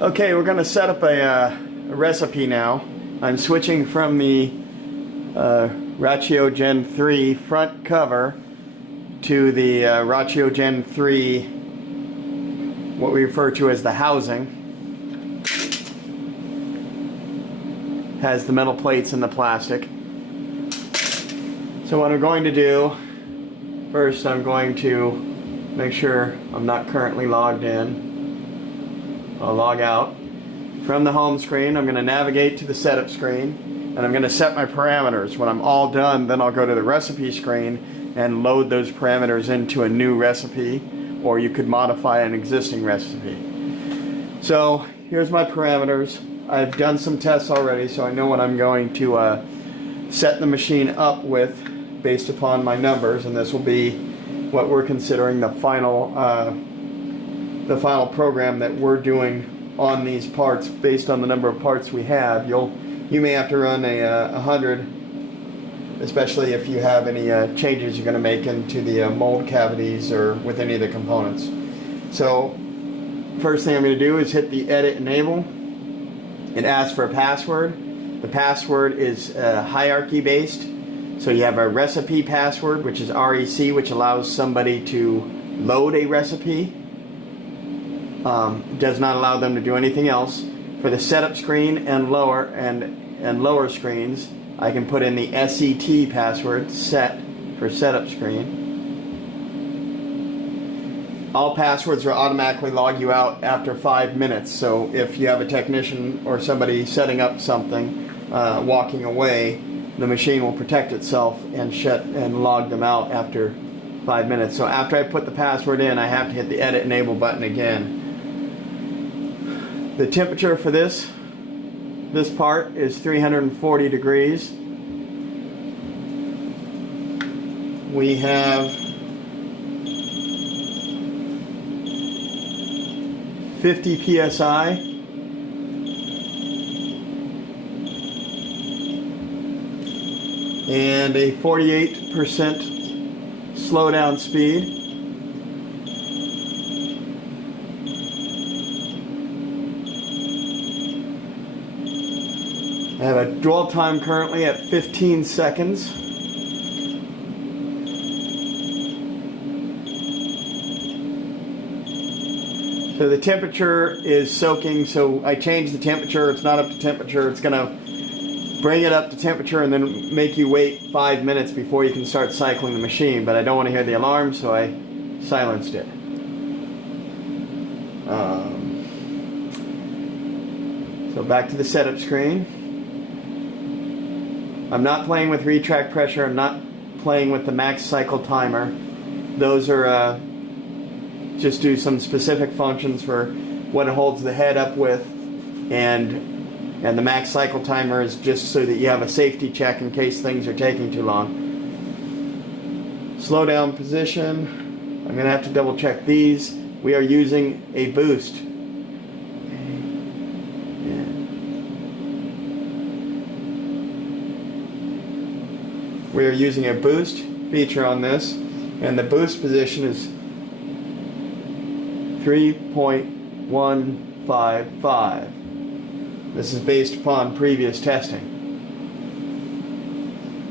Okay, we're going to set up a recipe now. I'm switching from the Ratio Gen 3 front cover to the Ratio Gen 3, what we refer to as the housing. Has the metal plates and the plastic. So what I'm going to do, first I'm going to make sure I'm not currently logged in. I'll log out. From the home screen, I'm going to navigate to the setup screen, and I'm going to set my parameters. When I'm all done, then I'll go to the recipe screen and load those parameters into a new recipe, or you could modify an existing recipe. So here's my parameters. I've done some tests already, so I know what I'm going to set the machine up with based upon my numbers, and this will be what we're considering the final program that we're doing on these parts based on the number of parts we have. You may have to run a 100, especially if you have any changes you're going to make into the mold cavities or with any of the components. So first thing I'm going to do is hit the edit enable. It asks for a password. The password is hierarchy based. So you have a recipe password, which is REC, which allows somebody to load a recipe. Does not allow them to do anything else. For the setup screen and lower screens, I can put in the SET password, set for setup screen. All passwords are automatically log you out after 5 minutes. So if you have a technician or somebody setting up something, walking away, the machine will protect itself and shut and log them out after 5 minutes. So after I put the password in, I have to hit the edit enable button again. The temperature for this part is 340 degrees. We have 50 psi. And a 48% slowdown speed. I have a dwell time currently at 15 seconds. So the temperature is soaking, so I changed the temperature. It's not up to temperature. It's going to bring it up to temperature and then make you wait 5 minutes before you can start cycling the machine. But I don't want to hear the alarm, so I silenced it. So back to the setup screen. I'm not playing with retract pressure. I'm not playing with the max cycle timer. Those are just do some specific functions for what it holds the head up with, and the max cycle timer is just so that you have a safety check in case things are taking too long. Slow down position. I'm going to have to double check these. We are using a boost. We are using a boost feature on this, and the boost position is 3.155. This is based upon previous testing.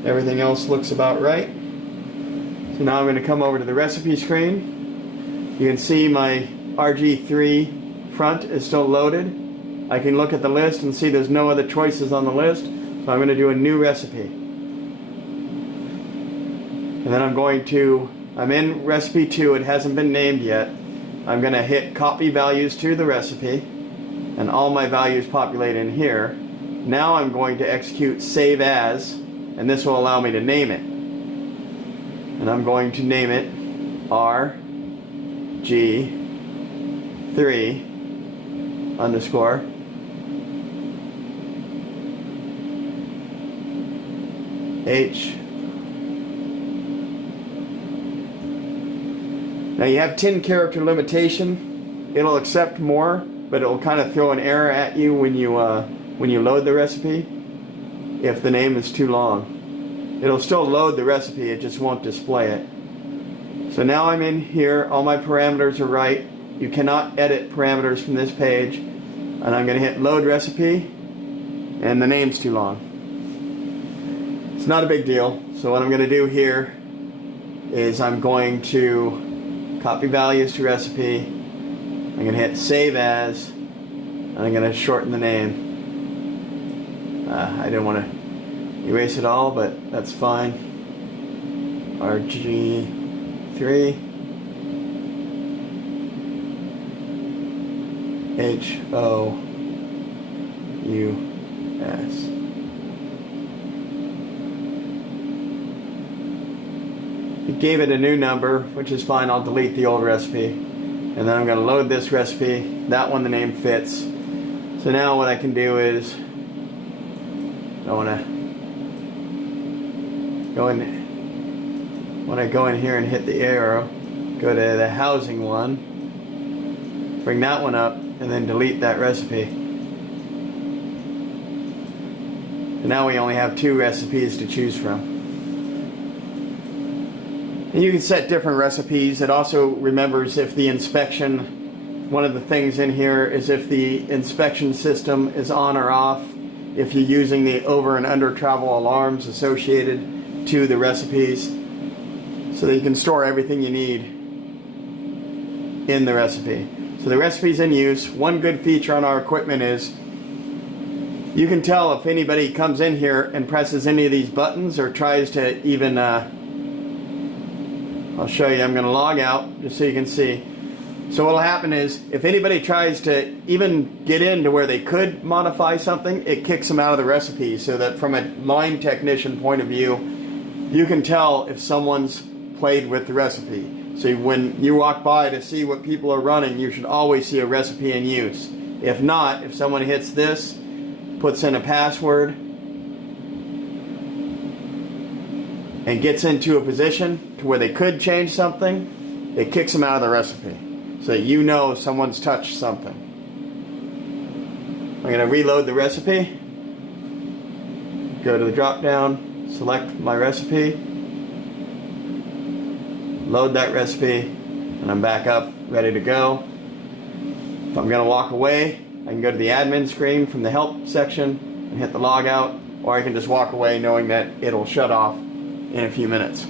Everything else looks about right. So now I'm going to come over to the recipe screen. You can see my RG3 front is still loaded. I can look at the list and see there's no other choices on the list, so I'm going to do a new recipe. And then I'm in recipe 2, it hasn't been named yet. I'm going to hit copy values to the recipe, and all my values populate in here. Now I'm going to execute save as, and this will allow me to name it. And I'm going to name it RG3 underscore H. Now you have 10 character limitation. It'll accept more, but it'll kind of throw an error at you when you load the recipe if the name is too long. It'll still load the recipe, it just won't display it. So now I'm in here, all my parameters are right. You cannot edit parameters from this page. and I'm going to hit load recipe, and the name's too long. It's not a big deal. So what I'm going to do here is I'm going to copy values to recipe. I'm going to hit save as, and I'm going to shorten the name. I didn't want to erase it all, but that's fine. RG3 HOUS. It gave it a new number, which is fine. I'll delete the old recipe, and then I'm going to load this recipe. That one, the name fits. So now what I can do is I want to go in. When I go in here and hit the arrow, go to the housing one, bring that one up, and then delete that recipe. And now we only have 2 recipes to choose from. And you can set different recipes. It also remembers if the inspection, one of the things in here is if the inspection system is on or off, if you're using the over and under travel alarms associated to the recipes, so that you can store everything you need in the recipe. So the recipe's in use. One good feature on our equipment is you can tell if anybody comes in here and presses any of these buttons or tries to even, I'll show you, I'm going to log out just so you can see. So what will happen is if anybody tries to even get into where they could modify something, it kicks them out of the recipe, so that from a line technician point of view, you can tell if someone's played with the recipe. So when you walk by to see what people are running, you should always see a recipe in use. If not, if someone hits this, puts in a password, and gets into a position to where they could change something, it kicks them out of the recipe. So that you know someone's touched something. I'm going to reload the recipe. Go to the drop down, select my recipe, load that recipe, and I'm back up, ready to go. If I'm going to walk away, I can go to the admin screen from the help section and hit the log out, or I can just walk away knowing that it'll shut off in a few minutes.